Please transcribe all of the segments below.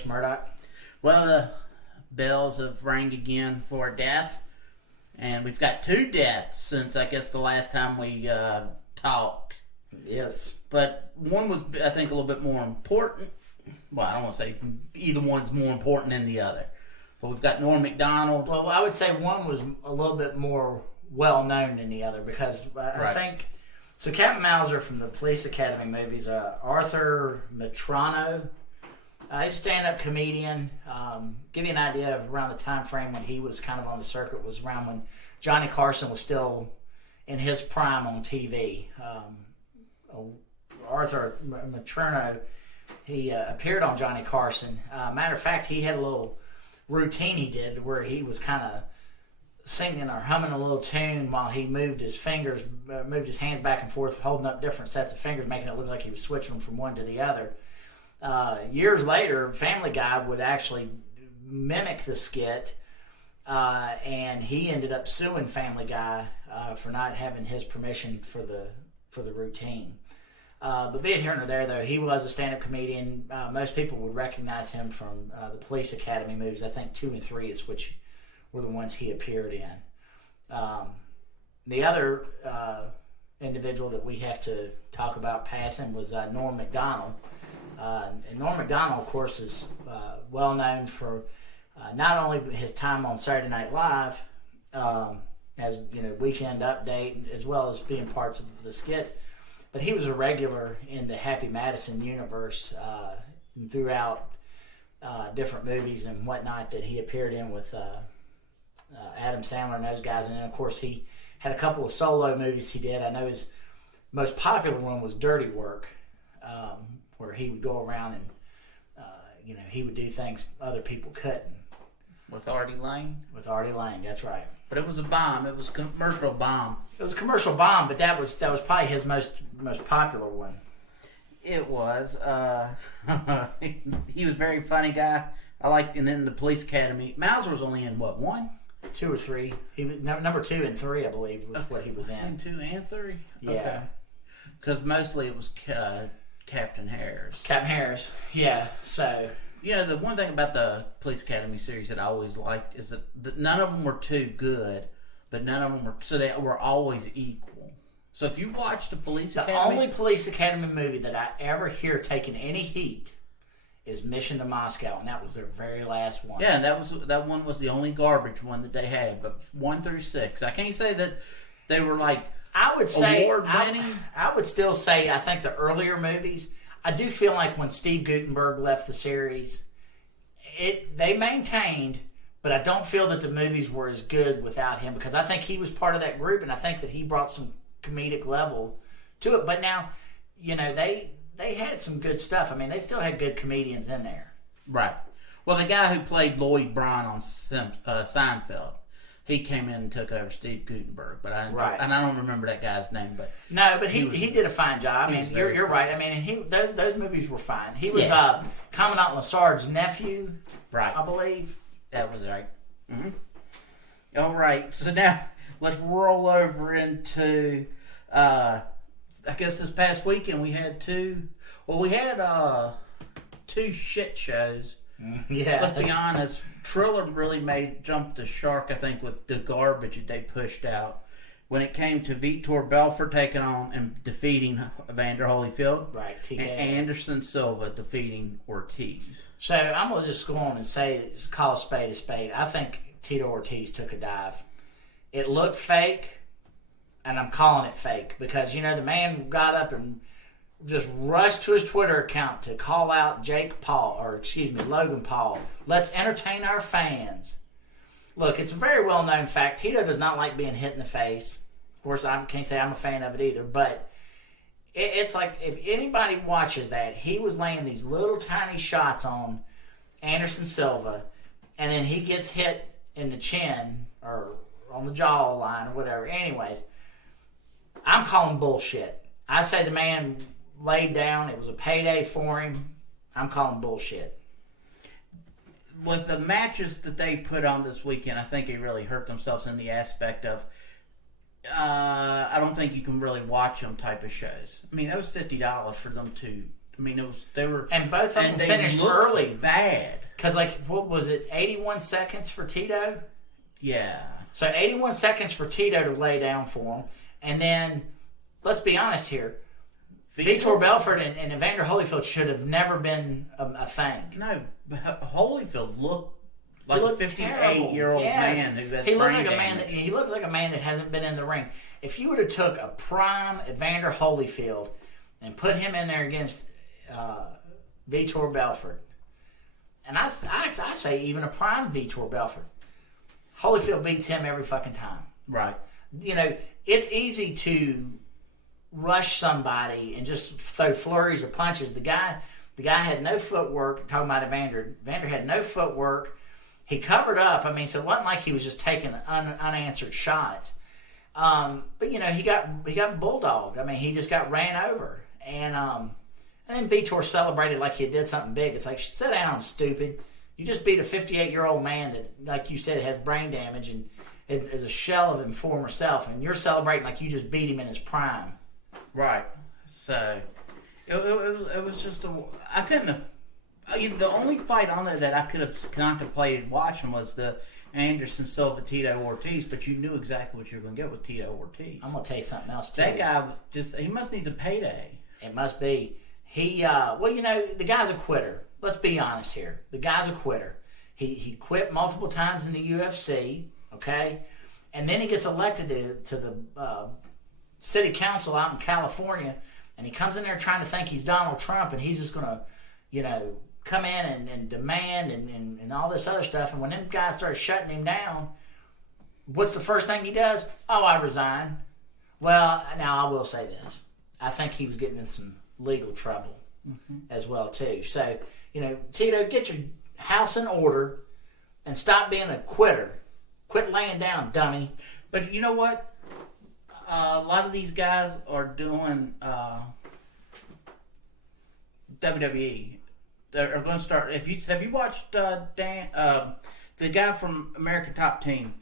Rich Murdoch? Well, the bells have rang again for a death. And we've got 2 deaths since, I guess, the last time we talked. Yes. But one was, I think, a little bit more important. Well, I don't want to say either one's more important than the other. But we've got Norm McDonald. Well, I would say one was a little bit more well-known than the other because I think... So Captain Mauser from the Police Academy movies, Art Metrano, he's a stand-up comedian. Give you an idea of around the time frame when he was kind of on the circuit was around when Johnny Carson was still in his prime on TV. Arthur Metrano, he appeared on Johnny Carson. Matter of fact, he had a little routine he did where he was kind of singing or humming a little tune while he moved his fingers, moved his hands back and forth, holding up different sets of fingers, making it look like he was switching them from one to the other. Years later, Family Guy would actually mimic the skit, and he ended up suing Family Guy for not having his permission for the routine. But be it here nor there, though, he was a stand-up comedian. Most people would recognize him from the Police Academy movies. I think 2 and 3 is which were the ones he appeared in. The other individual that we have to talk about passing was Norm MacDonald. And Norm MacDonald, of course, is well known for not only his time on Saturday Night Live, as Weekend Update, as well as being parts of the skits, but he was a regular in the Happy Madison universe and throughout different movies and whatnot that he appeared in with Adam Sandler and those guys. And then, of course, he had a couple of solo movies he did. I know his most popular one was Dirty Work, where he would go around and, he would do things other people couldn't. With Artie Lang? With Artie Lang, that's right. But it was a bomb. It was a commercial bomb. It was a commercial bomb, but that was probably his most popular one. It was. He was a very funny guy. I liked, and then the Police Academy. Mauser was only in, what, 1? 2 or 3. He was number 2 and 3, I believe, was what he was in. 2 and 3? Yeah. Because mostly it was Captain Harris. Captain Harris, yeah. So... the one thing about the Police Academy series that I always liked is that none of them were too good, but none of them were... So they were always equal. So if you watch the Police Academy... The only Police Academy movie that I ever hear taking any heat is Mission to Moscow, and that was their very last one. Yeah, that one was the only garbage one that they had, but 1 through 6. I can't say that they were like I would say award-winning. I would still say I think the earlier movies, I do feel like when Steve Guttenberg left the series, they maintained, but I don't feel that the movies were as good without him because I think he was part of that group, and I think that he brought some comedic level to it. But now, they had some good stuff. I mean, they still had good comedians in there. Right. Well, the guy who played Lloyd Braun on Seinfeld, he came in and took over Steve Guttenberg. But I don't remember that guy's name. But no, but he did a fine job. I mean, you're right. I mean, those movies were fine. He was Commandant Lassard's nephew, right? I believe that was right. Mm-hmm. All right. So now let's roll over into. I guess this past weekend we had 2. Well, we had 2 shit shows. Yeah. Let's be honest. Triller really jumped the shark, I think, with the garbage that they pushed out. When it came to Vitor Belfort taking on and defeating Evander Holyfield. Right, TK. And Anderson Silva defeating Ortiz. So I'm going to just go on and say, call a spade. I think Tito Ortiz took a dive. It looked fake. And I'm calling it fake because, the man got up and just rushed to his Twitter account to call out Logan Paul. Let's entertain our fans. Look, it's a very well-known fact. Tito does not like being hit in the face. Of course, I can't say I'm a fan of it either, but it's like if anybody watches that, he was laying these little tiny shots on Anderson Silva, and then he gets hit in the chin or on the jaw line or whatever. Anyways, I'm calling bullshit. I say the man laid down. It was a payday for him. I'm calling bullshit. With the matches that they put on this weekend, I think they really hurt themselves in the aspect of I don't think you can really watch them type of shows. I mean, that was $50 for them to I mean, they were, and both of them they finished looked early. bad. Because, like, what was it, 81 seconds for Tito? Yeah. So 81 seconds for Tito to lay down for him. And then, let's be honest here, Vitor Belfort and Evander Holyfield should have never been a thing. No, Holyfield looked like a 58-year-old yes. man who has he looked brain like damage. he looks like a man that hasn't been in the ring. If you would have took a prime Evander Holyfield and put him in there against Vitor Belfort, and I say even a prime Vitor Belfort, Holyfield beats him every fucking time. Right. You know, it's easy to rush somebody and just throw flurries of punches. The guy had no footwork. Talking about Evander had no footwork. He covered up. I mean, so it wasn't like he was just taking unanswered shots. But you know, he got bulldogged. I mean, he just got ran over. And then Vitor celebrated like he did something big. It's like, sit down, stupid. You just beat a 58-year-old man that, like you said, has brain damage and is a shell of his former self, and you're celebrating like you just beat him in his prime. Right. So it was just I couldn't have. The only fight on there that I could have contemplated watching was the Anderson Silva Tito Ortiz, but you knew exactly what you were going to get with Tito Ortiz. I'm going to tell you something else too. That guy he must need a payday. It must be. He well, you know, the guy's a quitter. Let's be honest here. The guy's a quitter. He quit multiple times in the UFC, okay? And then he gets elected to the city council out in California, and he comes in there trying to think he's Donald Trump, and he's just going to, you know, come in and demand and all this other stuff. And when them guys start shutting him down, what's the first thing he does? Oh, I resign. Well, now I will say this. I think he was getting in some legal trouble as well, too. So, you know, Tito, get your house in order and stop being a quitter. Quit laying down, dummy. But you know what? A lot of these guys are doing WWE. They're going to start. Have you watched Dan, the guy from American Top Team?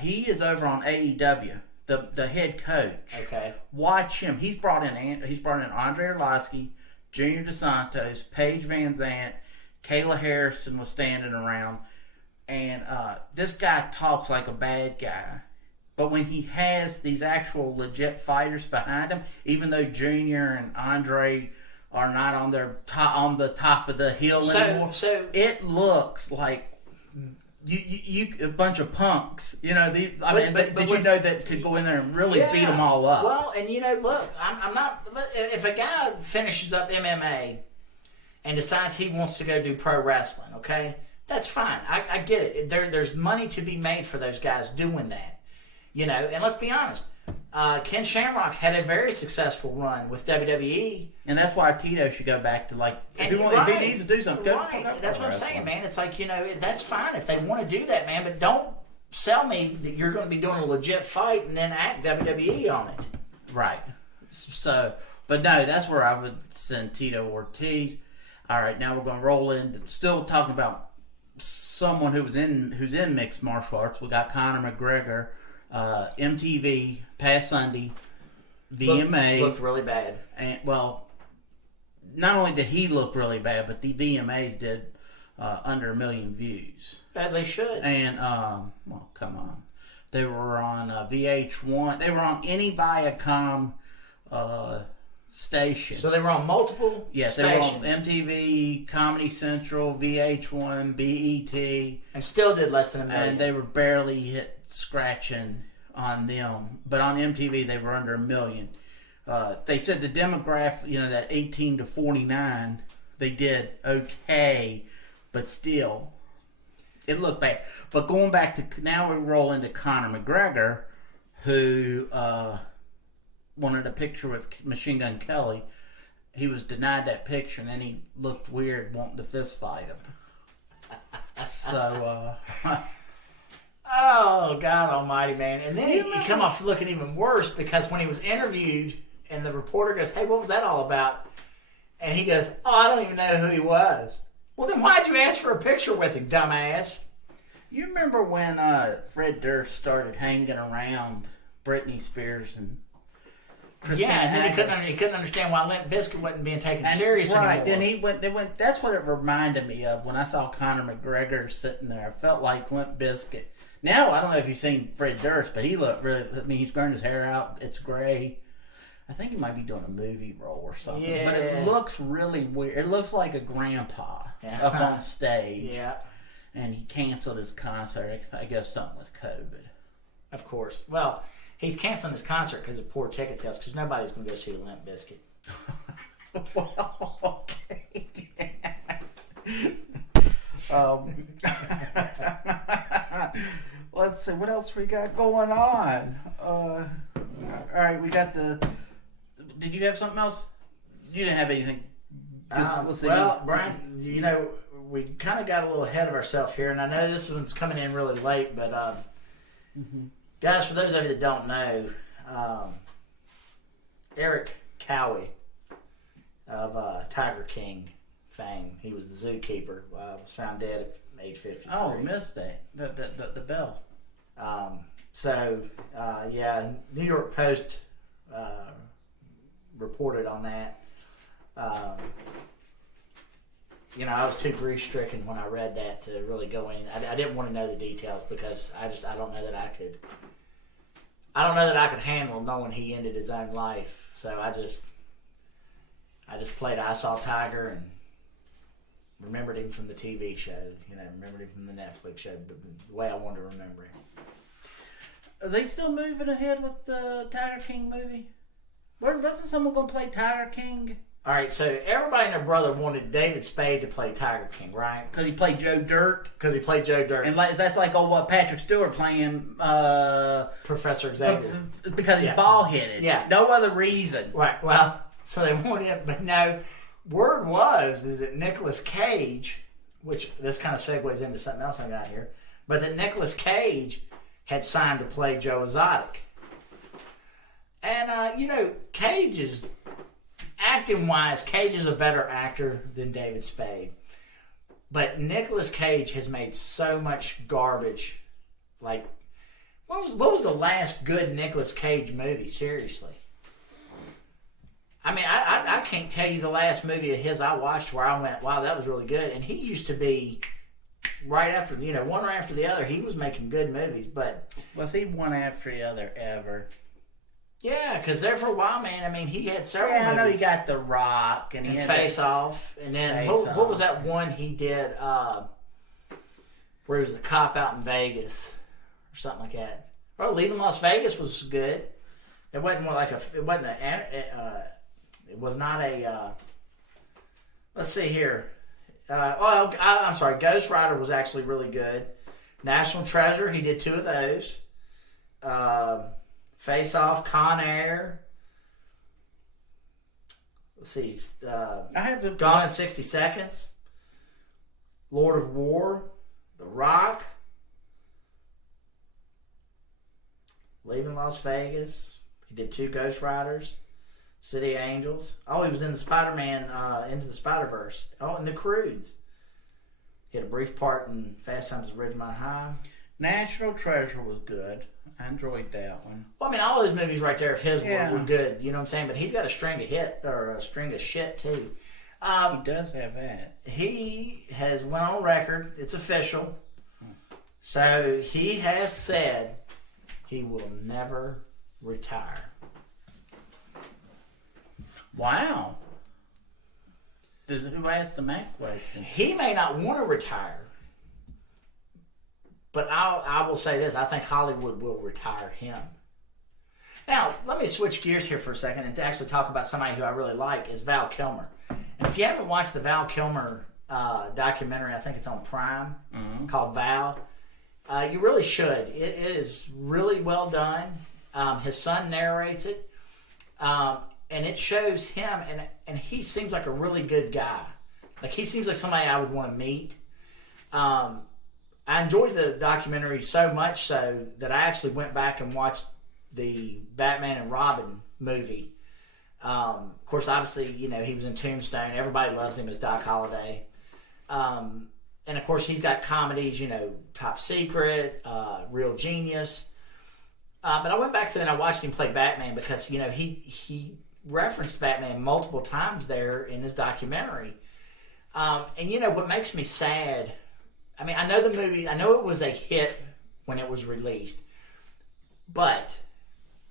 He is over on AEW, the head coach. Okay. Watch him. He's brought in Andre Arlovsky, Junior DeSantos, Paige Van Zant, Kayla Harrison was standing around, and this guy talks like a bad guy. But when he has these actual legit fighters behind him, even though Junior and Andre are not on the top of the hill anymore, so it looks like you a bunch of punks. You know, but did you know that could go in there and really beat them all up? Well, and you know, look, I'm not. If a guy finishes up MMA and decides he wants to go do pro wrestling, okay, that's fine. I get it. There's money to be made for those guys doing that. You know, and let's be honest, Ken Shamrock had a very successful run with WWE. And that's why Tito should go back to, like, if he needs to do something, go that's what I'm saying, man. It's like, you know, that's fine if they want to do that, man, but don't sell me that you're going to be doing a legit fight and then act WWE on it. Right. So, but no, that's where I would send Tito Ortiz. All right, now we're going to roll in, still talking about someone who's in mixed martial arts. We got Conor McGregor. MTV past Sunday, VMA looked really bad. And well, not only did he look really bad, but the VMAs did under 1 million views, as they should. And well, come on, they were on VH1. They were on any Viacom station. So they were on multiple stations. They were on MTV, Comedy Central, VH1, BET, and still did less than 1 million. And they were barely scratching on them, but on MTV they were under 1 million. They said the demographic, you know, that 18 to 49, they did okay, but still, it looked bad. But going back to now, we roll into Conor McGregor, who wanted a picture with Machine Gun Kelly. He was denied that picture, and then he looked weird wanting to fist fight him. So. Oh, God almighty, man. And then he come off looking even worse because when he was interviewed and the reporter goes, hey, what was that all about? And he goes, oh, I don't even know who he was. Well, then why'd you ask for a picture with him, dumbass? You remember when Fred Durst started hanging around Britney Spears and Christina Yeah, and then Aguilera. he couldn't understand why Limp Bizkit wasn't being taken serious anymore. Right, then they went. That's what it reminded me of when I saw Conor McGregor sitting there. I felt like Limp Bizkit. Now I don't know if you've seen Fred Durst, but he looked really. I mean, he's grown his hair out. It's gray. I think he might be doing a movie role or something. Yeah. But it looks really weird. It looks like a grandpa up on stage. Yeah. And he canceled his concert. I guess something with COVID. Of course. Well, he's canceling his concert because of poor ticket sales, because nobody's going to go see Limp Bizkit. Well, okay. Let's see, what else we got going on? All right, we got the... Did you have something else? You didn't have anything. Let's see. Well, Brian, you know, we kind of got a little ahead of ourselves here, and I know this one's coming in really late, but guys, for those of you that don't know, Eric Cowie of Tiger King fame, he was the zookeeper, was found dead at age 53. Oh, missed that. The bell. Yeah, New York Post reported on that. You know, I was too grief-stricken when I read that to really go in. I didn't want to know the details because I don't know that I could. I don't know that I could handle knowing he ended his own life. So I just played I Saw Tiger and remembered him from the TV shows. You know, remembered him from the Netflix show, but the way I wanted to remember him. Are they still moving ahead with the Tiger King movie? Wasn't someone going to play Tiger King? All right, so everybody and their brother wanted David Spade to play Tiger King, right? Because he played Joe Dirt. Because he played Joe Dirt. And that's like what Patrick Stewart playing Professor Xavier. Because he's bald-headed. Yeah. No other reason. Right, well, so they wanted him, but no. Word is that Nicolas Cage, which this kind of segues into something else I got here, but that Nicolas Cage had signed to play Joe Exotic. And, you know, Cage is... Acting-wise, Cage is a better actor than David Spade. But Nicolas Cage has made so much garbage. Like, what was the last good Nicolas Cage movie? Seriously. I mean, I can't tell you the last movie of his I watched where I went, wow, that was really good. And he used to be right after, you know, one after the other. He was making good movies, but... Was he one after the other ever? Yeah, because there for a while, man, I mean, he had several movies. I know he got The Rock. And he had Face Off. And then, what was that one he did where he was a cop out in Vegas? Or something like that. Well, Leaving Las Vegas was good. It wasn't more like it was not a, let's see here. I'm sorry, Ghost Rider was actually really good. National Treasure, he did 2 of those. Face Off, Con Air. Let's see. I have Gone in 60 Seconds. Lord of War. The Rock. Leaving Las Vegas. He did 2 Ghost Riders. City of Angels. Oh, he was in the Spider-Man Into the Spider-Verse. Oh, and The Croods. He had a brief part in Fast Times at Ridgemont High. National Treasure was good. I enjoyed that one. Well, I mean, all those movies right there of his were good. You know what I'm saying? But he's got a string of shit too. He does have that. He has went on record. It's official. So he has said he will never retire. Wow. Who asked him that question? He may not want to retire. But I will say this, I think Hollywood will retire him. Now, let me switch gears here for a second and to actually talk about somebody who I really like is Val Kilmer. And if you haven't watched the Val Kilmer documentary, I think it's on Prime, called Val, you really should. It is really well done. His son narrates it. And it shows him, and he seems like a really good guy. Like, he seems like somebody I would want to meet. I enjoyed the documentary so much so that I actually went back and watched the Batman and Robin movie. Of course, obviously, you know, he was in Tombstone. Everybody loves him as Doc Holliday. And, of course, he's got comedies, you know, Top Secret, Real Genius. But I went back through and I watched him play Batman because he referenced Batman multiple times there in his documentary. And what makes me sad? I mean, I know the movie. I know it was a hit when it was released, but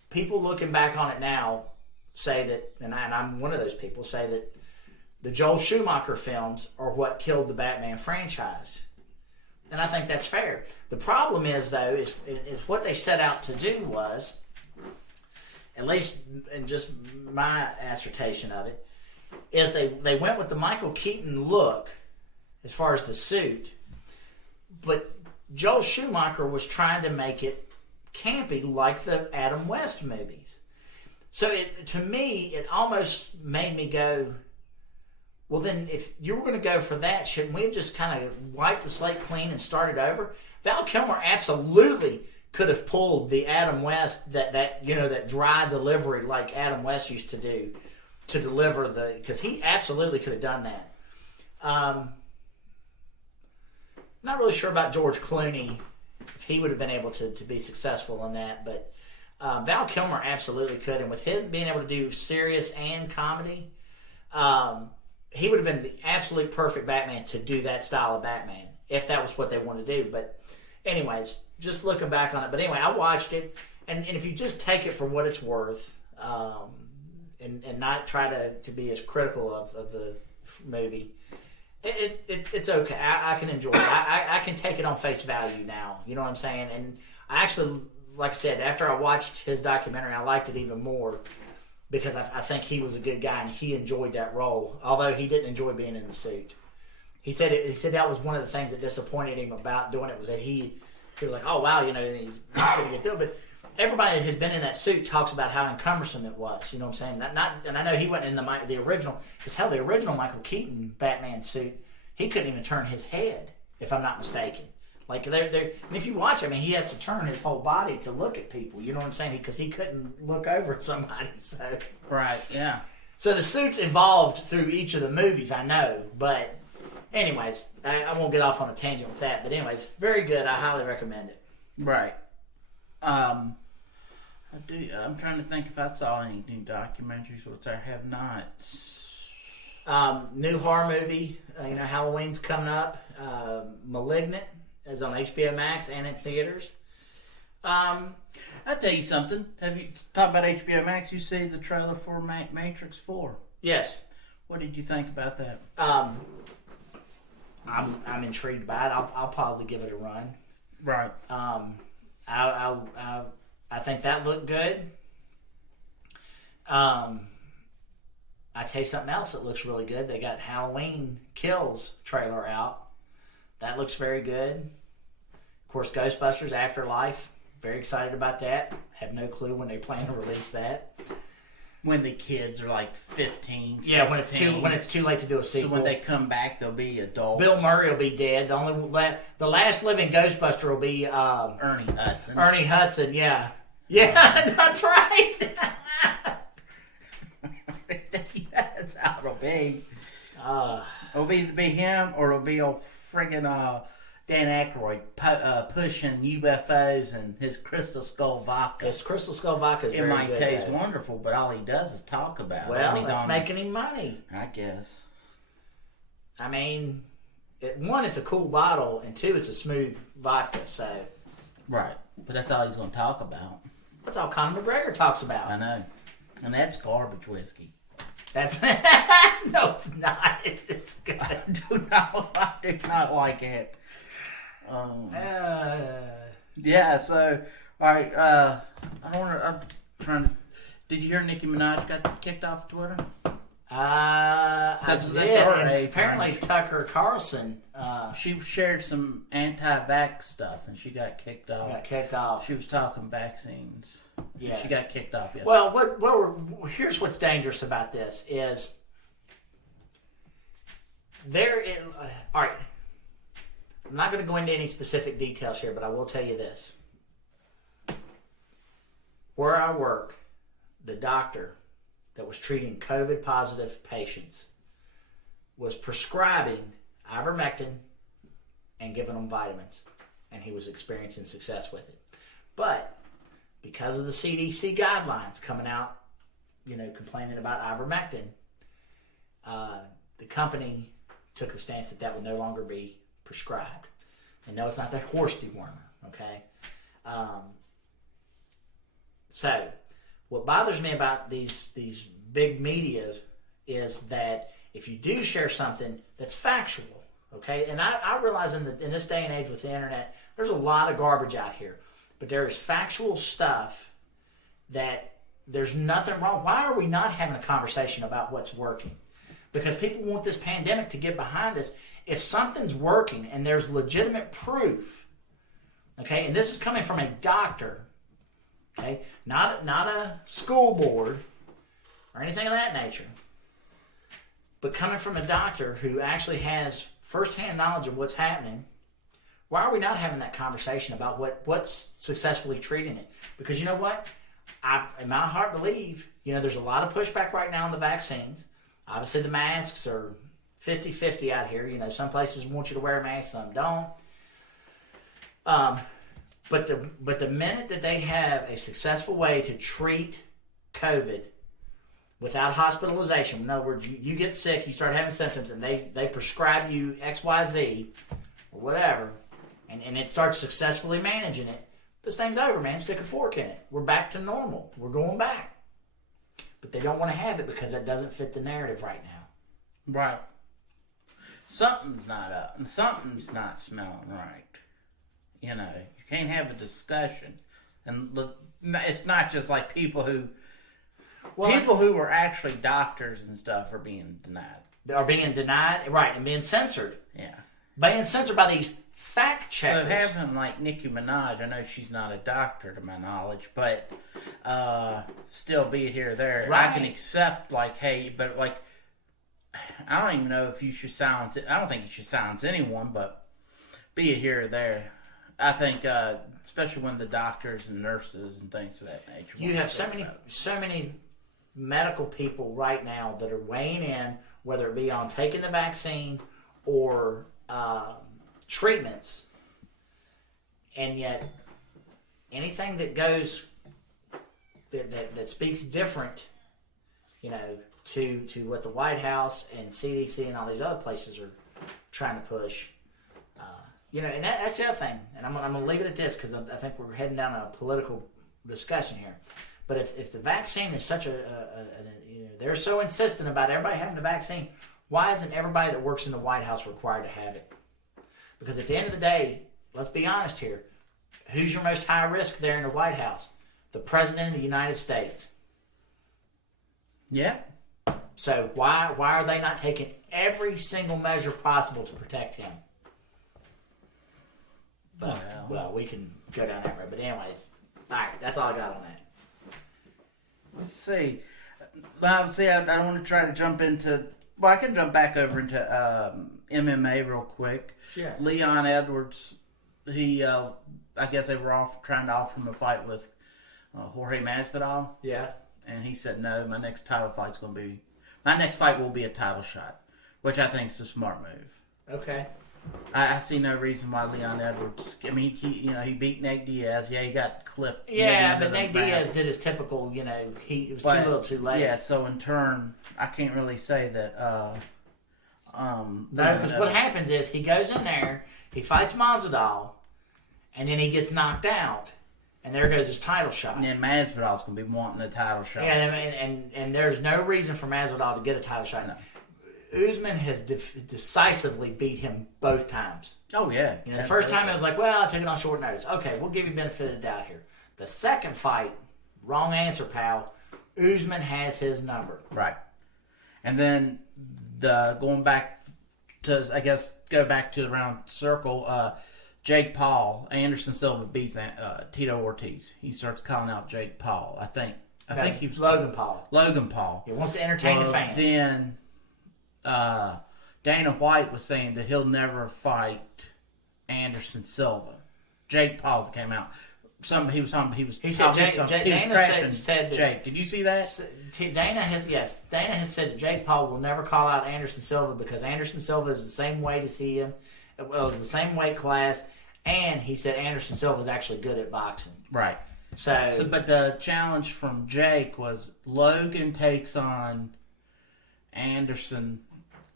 people looking back on it now say that, and I'm one of those people, say that the Joel Schumacher films are what killed the Batman franchise. And I think that's fair. The problem is, though, is what they set out to do was, at least in just my assertion of it, is they went with the Michael Keaton look as far as the suit, but Joel Schumacher was trying to make it campy like the Adam West movies. So to me, it almost made me go, well, then, if you were going to go for that, shouldn't we have just kind of wiped the slate clean and started over? Val Kilmer absolutely could have pulled the Adam West, that dry delivery like Adam West used to do to deliver because he absolutely could have done that. Not really sure about George Clooney, if he would have been able to be successful in that, but Val Kilmer absolutely could, and with him being able to do serious and comedy, he would have been the absolute perfect Batman to do that style of Batman, if that was what they wanted to do. But anyways, just looking back on it. But anyway, I watched it, and if you just take it for what it's worth, and not try to be as critical of the movie, it's okay. I can enjoy it. I can take it on face value now. You know what I'm saying? And I actually, like I said, after I watched his documentary, I liked it even more, because I think he was a good guy and he enjoyed that role, although he didn't enjoy being in the suit. He said that was one of the things that disappointed him about doing it, was that he was like, oh wow, he's going to get through it. But everybody that has been in that suit talks about how encumbersome it was. You know what I'm saying? And I know he went in the original, because hell, the original Michael Keaton Batman suit, he couldn't even turn his head, if I'm not mistaken. Like, and if you watch, I mean, he has to turn his whole body to look at people. You know what I'm saying? Because he couldn't look over at somebody. So right, yeah. So the suits evolved through each of the movies, I know. But anyways, I won't get off on a tangent with that. But anyways, very good. I highly recommend it. Right. I'm trying to think if I saw any new documentaries, which I have not. New horror movie. Halloween's coming up. Malignant is on HBO Max and in theaters. I'll tell you something. Have you talked about HBO Max? You see the trailer for Matrix 4? Yes. What did you think about that? I'm intrigued by it. I'll probably give it a run. Right. I think that looked good. I tell you something else that looks really good. They got Halloween Kills trailer out. That looks very good. Of course, Ghostbusters Afterlife. Very excited about that. Have no clue when they plan to release that. When the kids are like 15, 16. Yeah, when it's too late to do a sequel. So when they come back, they'll be adults. Bill Murray will be dead. The last living Ghostbuster will be Ernie Hudson. Ernie Hudson, yeah. Yeah, that's right. That's how it'll be. It'll either be him or it'll be old friggin' Dan Aykroyd pushing UFOs and his Crystal Skull vodka. His Crystal Skull vodka is very good. It might taste wonderful, but all he does is talk about it. Well, that's making him money. I guess. I mean, one, it's a cool bottle, and two, it's a smooth vodka, so... Right, but that's all he's going to talk about. That's all Conor McGregor talks about. I know. And that's garbage whiskey. That's... No, it's not. It's good. I do not like it. Yeah, so, alright, I'm trying to... Did you hear Nicki Minaj got kicked off Twitter? I did. Apparently Tucker Carlson... she shared some anti-vax stuff, and she got kicked off. She was talking vaccines. Yeah. She got kicked off yesterday. Well, here's what's dangerous about this is... all right. I'm not going to go into any specific details here, but I will tell you this. Where I work, the doctor that was treating COVID-positive patients was prescribing ivermectin and giving them vitamins, and he was experiencing success with it. But because of the CDC guidelines coming out, complaining about ivermectin, the company took the stance that would no longer be prescribed. And no, it's not that horse dewormer, okay? So, what bothers me about these big medias is that if you do share something that's factual, okay? And I realize in this day and age with the internet, there's a lot of garbage out here. But there is factual stuff that there's nothing wrong. Why are we not having a conversation about what's working? Because people want this pandemic to get behind us. If something's working and there's legitimate proof, okay, and this is coming from a doctor, okay, not a school board or anything of that nature, but coming from a doctor who actually has firsthand knowledge of what's happening, why are we not having that conversation about what's successfully treating it? Because you know what? I, in my heart, believe, there's a lot of pushback right now on the vaccines. Obviously, the masks are 50-50 out here. Some places want you to wear a mask, some don't. But the minute that they have a successful way to treat COVID without hospitalization, in other words, you get sick, you start having symptoms, and they prescribe you XYZ or whatever, and it starts successfully managing it, this thing's over, man. Stick a fork in it. We're back to normal. We're going back. But they don't want to have it because it doesn't fit the narrative right now. Right. Something's not up. Something's not smelling right. You can't have a discussion. And it's not just like people who are actually doctors and stuff are being denied. They are being denied, right, and being censored. Yeah. Being censored by these fact checkers. So having like Nicki Minaj, I know she's not a doctor to my knowledge, but still be it here or there. Right. I can accept hey, but I don't even know if you should silence it. I don't think you should silence anyone, but be it here or there. I think, especially when the doctors and nurses and things of that nature. You have so many medical people right now that are weighing in, whether it be on taking the vaccine or treatments, and yet anything that goes that speaks different, to what the White House and CDC and all these other places are trying to push, and that's the other thing. And I'm going to leave it at this because I think we're heading down a political discussion here. But if the vaccine is such they're so insistent about everybody having the vaccine, why isn't everybody that works in the White House required to have it? Because at the end of the day, let's be honest here, who's your most high risk there in the White House? The President of the United States. Yeah. So why are they not taking every single measure possible to protect him? But, well, we can go down that road. But anyways, all right, that's all I got on that. Let's see. Well, I don't want to try to jump into... Well, I can jump back over into MMA real quick. Yeah. Leon Edwards, he, I guess they were trying to offer him a fight with Jorge Masvidal. Yeah. And he said, no, my next fight will be a title shot, which I think is a smart move. Okay. I see no reason why Leon Edwards. I mean, he beat Nate Diaz. Yeah, he got clipped. Yeah, but Nate Diaz did his typical. It was too little, too late. Yeah, so in turn, I can't really say that. No, because what happens is he goes in there, he fights Masvidal, and then he gets knocked out, and there goes his title shot. And then Masvidal's going to be wanting a title shot. Yeah, and there's no reason for Masvidal to get a title shot. No. Usman has decisively beat him both times. Oh, yeah. The first time it was like, well, I took it on short notice. Okay, we'll give you benefit of the doubt here. The second fight, wrong answer, pal. Usman has his number. Right. And then going back to, I guess, go back to the round circle, Jake Paul, Anderson Silva beats Tito Ortiz. He starts calling out Jake Paul. I think he was Logan Paul. Logan Paul. He wants to entertain the fans. Then Dana White was saying that he'll never fight Anderson Silva. Jake Paul came out. He said Dana said Jake. Did you see that? Dana has said that Jake Paul will never call out Anderson Silva because Anderson Silva is the same weight as him. It was the same weight class, and he said Anderson Silva is actually good at boxing. Right. But the challenge from Jake was Logan takes on Anderson.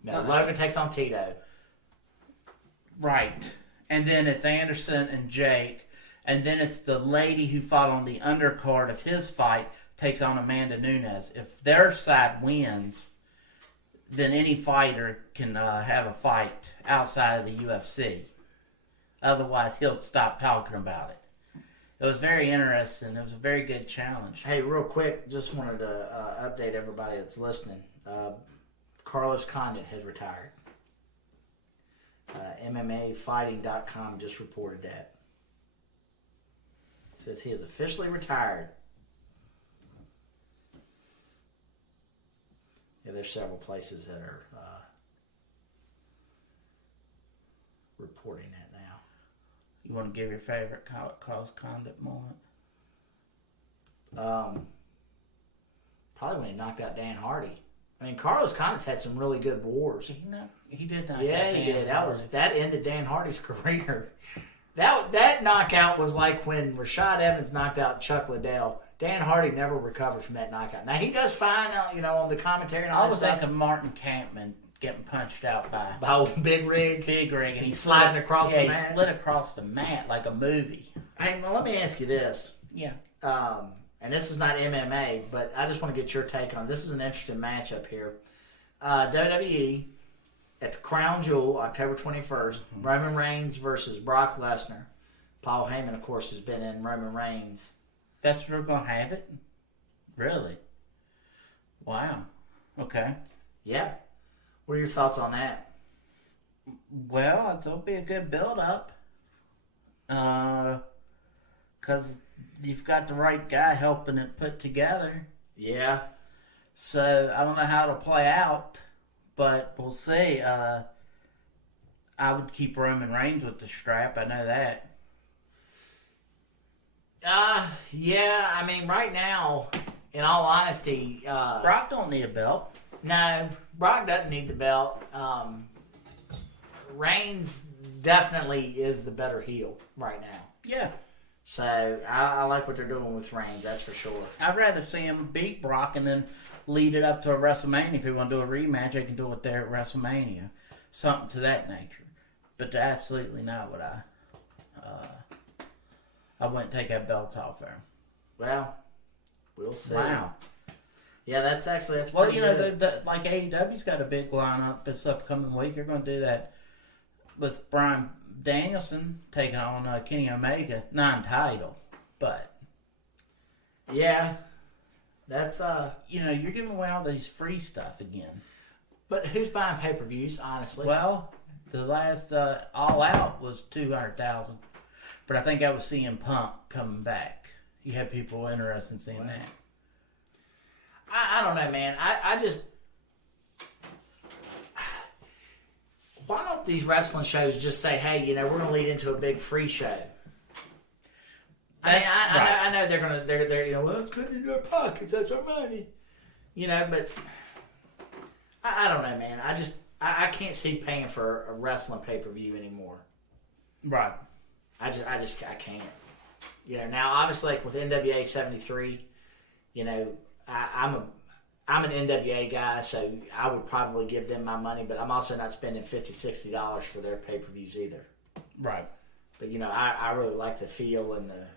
No, Logan takes on Tito. Right. And then it's Anderson and Jake. And then it's the lady who fought on the undercard of his fight takes on Amanda Nunes. If their side wins, then any fighter can have a fight outside of the UFC. Otherwise, he'll stop talking about it. It was very interesting. It was a very good challenge. Hey, real quick, just wanted to update everybody that's listening. Carlos Condit has retired. MMAfighting.com just reported that. It says he is officially retired. Yeah, there's several places that are reporting that now. You want to give your favorite Carlos Condit moment? Probably when he knocked out Dan Hardy. I mean, Carlos Condit's had some really good wars. He did knock out Yeah, he Dan did. Hardy. That ended Dan Hardy's career. That knockout was like when Rashad Evans knocked out Chuck Liddell. Dan Hardy never recovered from that knockout. Now he does fine, on the commentary and all I that was stuff. thinking Martin Kampman getting punched out by Big Rig, and he sliding across the mat. He slid across the mat like a movie. Hey, well, let me ask you this. Yeah. And this is not MMA, but I just want to get your take on it. This is an interesting matchup here. WWE at the Crown Jewel, October 21st, Roman Reigns versus Brock Lesnar. Paul Heyman, of course, has been in Roman Reigns. That's where we're going to have it? Really? Wow. Okay. Yeah. What are your thoughts on that? Well, it'll be a good build-up. Because you've got the right guy helping it put together. Yeah. So, I don't know how it'll play out, but we'll see. I would keep Roman Reigns with the strap. I know that. Yeah. I mean, right now, in all honesty... Brock don't need a belt. No, Brock doesn't need the belt. Reigns definitely is the better heel right now. Yeah. So, I like what they're doing with Reigns, that's for sure. I'd rather see him beat Brock and then lead it up to a WrestleMania. If they want to do a rematch, they can do it there at WrestleMania. Something to that nature. But absolutely not what I wouldn't take that belt off there. Well, we'll see. Wow. Yeah, that's Well, pretty good. like AEW's got a big lineup this upcoming week. You're going to do that with Bryan Danielson taking on Kenny Omega, non-title. But yeah, that's you're giving away all these free stuff again. But who's buying pay-per-views? Honestly, Well, the last All Out was 200,000, but I think that was CM Punk coming back. You had people interested in seeing that. I don't know, man. I just why don't these wrestling shows just say, hey, we're going to lead into a big free show? I know they're going to they're well, it's good in their pockets. That's our money, but I don't know, man. I can't see paying for a wrestling pay-per-view anymore. Right. I can't. Now obviously like with NWA 73, I'm an NWA guy, so I would probably give them my money, but I'm also not spending $50, $60 for their pay-per-views either. Right. But I really like the feel and the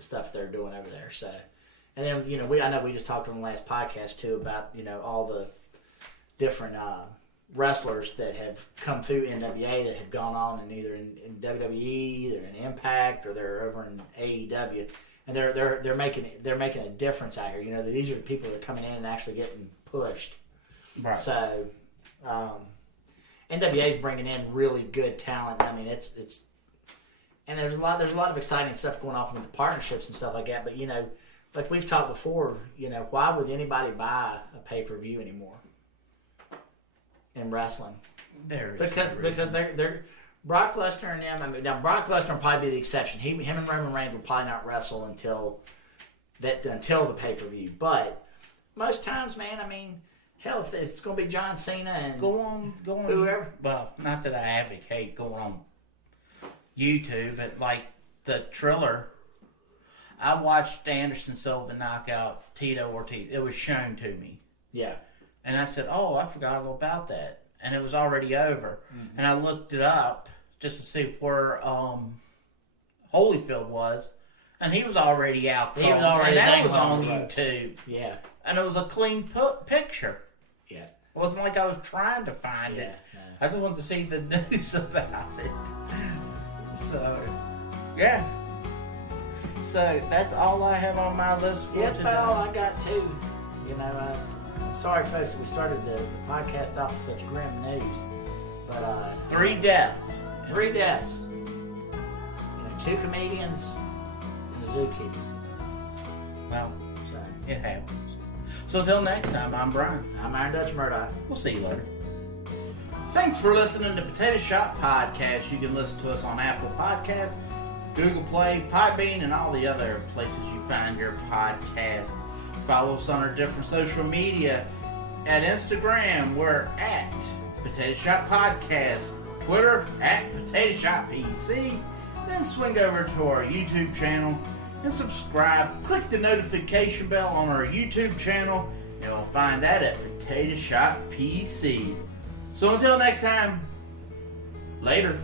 stuff they're doing over there. So, and then I know we just talked on the last podcast too about all the different wrestlers that have come through NWA that have gone on and either in WWE, they're in Impact, or they're over in AEW, and they're making a difference out here. These are the people that are coming in and actually getting pushed. Right. So, NWA is bringing in really good talent. I mean, it's and there's a lot of exciting stuff going on with the partnerships and stuff like that. But like we've talked before, why would anybody buy a pay-per-view anymore in wrestling? Because they're Brock Lesnar and them. I mean, now Brock Lesnar will probably be the exception. Him and Roman Reigns will probably not wrestle until the pay-per-view. But most times, man, I mean, hell, if it's going to be John Cena and go on, whoever. Well, not that I advocate going on YouTube, but like the Triller, I watched Anderson Silva knock out Tito Ortiz. It was shown to me. Yeah. And I said, oh, I forgot all about that. And it was already over. Mm-hmm. And I looked it up just to see where Holyfield was. And he was already out there. He was already and that was on YouTube. Yeah. And it was a clean picture. Yeah. It wasn't like I was trying to find it. No. I just wanted to see the news about it. So, yeah. So, that's all I have on my list for today. That's today. about all I got, too. You know, I'm sorry, folks, that we started the podcast off with such grim news. But, 3 deaths. 3 deaths. You know, 2 comedians and a zookeeper. Well, so it happens. So until next time, I'm Brian. I'm Iron Dutch Murdoch. We'll see you later. Thanks for listening to Potato Shop Podcast. You can listen to us on Apple Podcasts, Google Play, Podbean, and all the other places you find your podcast. Follow us on our different social media. At Instagram, we're at Potato Shop Podcast. Twitter, at Potato Shop PC. Then swing over to our YouTube channel and subscribe. Click the notification bell on our YouTube channel, and you'll find that at Potato Shop PC. So until next time, later.